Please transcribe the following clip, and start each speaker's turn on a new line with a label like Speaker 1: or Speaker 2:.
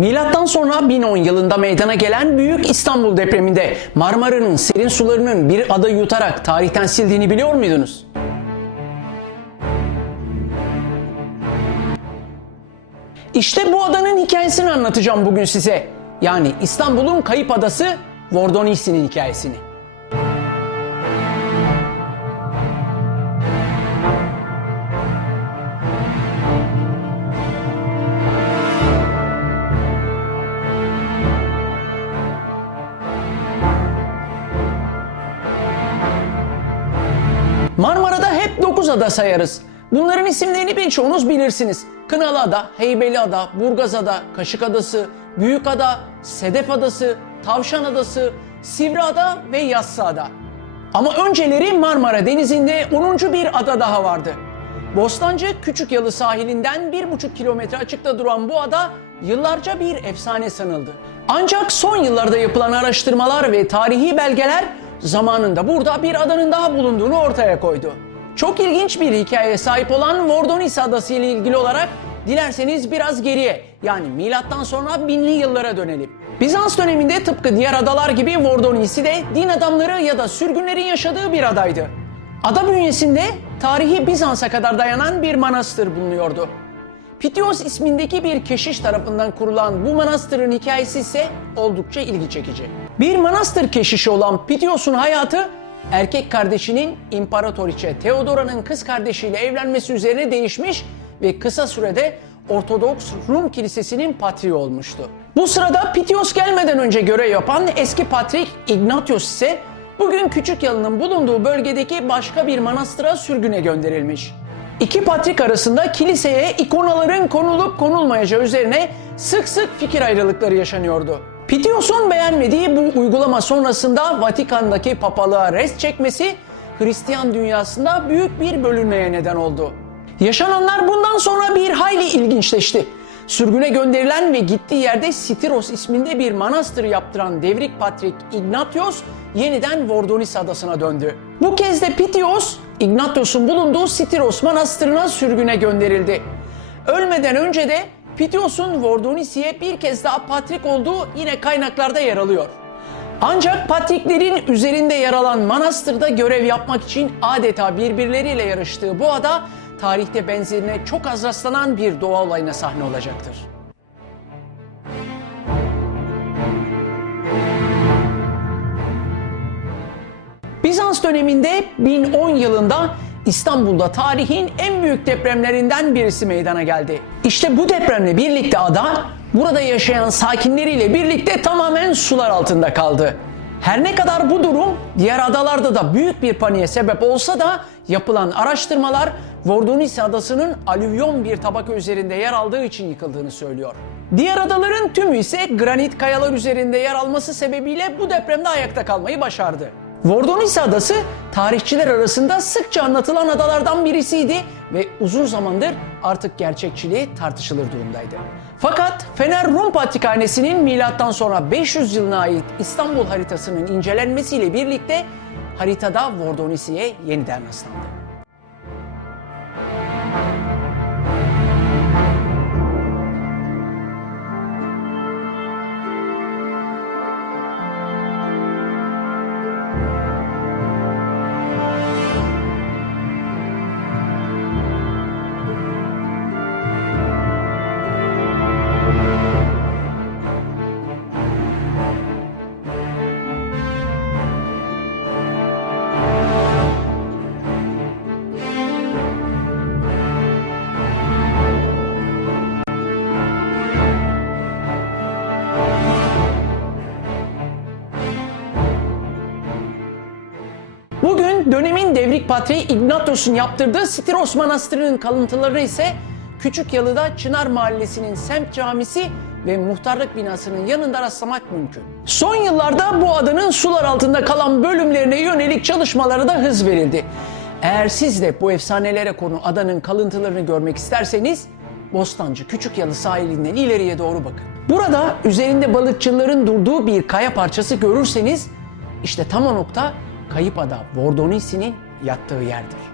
Speaker 1: Milattan sonra 1010 yılında meydana gelen Büyük İstanbul depreminde Marmara'nın serin sularının bir adayı yutarak tarihten sildiğini biliyor muydunuz? İşte bu adanın hikayesini anlatacağım bugün size. Yani İstanbul'un kayıp adası Vordonisi'nin hikayesini. Marmara'da hep 9 ada sayarız. Bunların isimlerini birçoğunuz bilirsiniz. Kınalı Ada, Heybeli Ada, Burgaz Ada, Kaşık Adası, Büyük Ada, Sedef Adası, Tavşan Adası, Sivri Ada ve Yassı Ada. Ama önceleri Marmara Denizi'nde 10. bir ada daha vardı. Bostancı Küçük Yalı sahilinden 1,5 kilometre açıkta duran bu ada yıllarca bir efsane sanıldı. Ancak son yıllarda yapılan araştırmalar ve tarihi belgeler zamanında burada bir adanın daha bulunduğunu ortaya koydu. Çok ilginç bir hikayeye sahip olan Vordonis Adası ile ilgili olarak dilerseniz biraz geriye yani milattan sonra binli yıllara dönelim. Bizans döneminde tıpkı diğer adalar gibi Vordonis'i de din adamları ya da sürgünlerin yaşadığı bir adaydı. Ada bünyesinde tarihi Bizans'a kadar dayanan bir manastır bulunuyordu. Pitios ismindeki bir keşiş tarafından kurulan bu manastırın hikayesi ise oldukça ilgi çekici. Bir manastır keşişi olan Pitios'un hayatı erkek kardeşinin İmparatoriçe Theodora'nın kız kardeşiyle evlenmesi üzerine değişmiş ve kısa sürede Ortodoks Rum Kilisesi'nin patriği olmuştu. Bu sırada Pitios gelmeden önce görev yapan eski patrik Ignatius ise bugün Küçük Yalı'nın bulunduğu bölgedeki başka bir manastıra sürgüne gönderilmiş. İki patrik arasında kiliseye ikonaların konulup konulmayacağı üzerine sık sık fikir ayrılıkları yaşanıyordu. Pitios'un beğenmediği bu uygulama sonrasında Vatikan'daki papalığa rest çekmesi Hristiyan dünyasında büyük bir bölünmeye neden oldu. Yaşananlar bundan sonra bir hayli ilginçleşti. Sürgüne gönderilen ve gittiği yerde Stiros isminde bir manastır yaptıran devrik patrik Ignatios yeniden Vordonis adasına döndü. Bu kez de Pitios, Ignatios'un bulunduğu Stiros manastırına sürgüne gönderildi. Ölmeden önce de Pitios'un Vordonisi'ye bir kez daha patrik olduğu yine kaynaklarda yer alıyor. Ancak patriklerin üzerinde yer alan manastırda görev yapmak için adeta birbirleriyle yarıştığı bu ada tarihte benzerine çok az rastlanan bir doğa olayına sahne olacaktır. Bizans döneminde 1010 yılında İstanbul'da tarihin en büyük depremlerinden birisi meydana geldi. İşte bu depremle birlikte ada burada yaşayan sakinleriyle birlikte tamamen sular altında kaldı. Her ne kadar bu durum diğer adalarda da büyük bir paniğe sebep olsa da yapılan araştırmalar Vordonis adasının alüvyon bir tabaka üzerinde yer aldığı için yıkıldığını söylüyor. Diğer adaların tümü ise granit kayalar üzerinde yer alması sebebiyle bu depremde ayakta kalmayı başardı. Vordonis adası tarihçiler arasında sıkça anlatılan adalardan birisiydi ve uzun zamandır artık gerçekçiliği tartışılır durumdaydı. Fakat Fener Rum Patrikhanesi'nin milattan sonra 500 yılına ait İstanbul haritasının incelenmesiyle birlikte haritada Vordonisi'ye yeniden rastlandı. Dönemin devrik patriği Ignatios'un yaptırdığı Stiros Manastırı'nın kalıntıları ise Küçük Yalı'da Çınar Mahallesi'nin semt camisi ve muhtarlık binasının yanında rastlamak mümkün. Son yıllarda bu adanın sular altında kalan bölümlerine yönelik çalışmalara da hız verildi. Eğer siz de bu efsanelere konu adanın kalıntılarını görmek isterseniz Bostancı Küçük Yalı sahilinden ileriye doğru bakın. Burada üzerinde balıkçıların durduğu bir kaya parçası görürseniz işte tam o nokta Kayıp Ada Vordonisi'nin yattığı yerdir.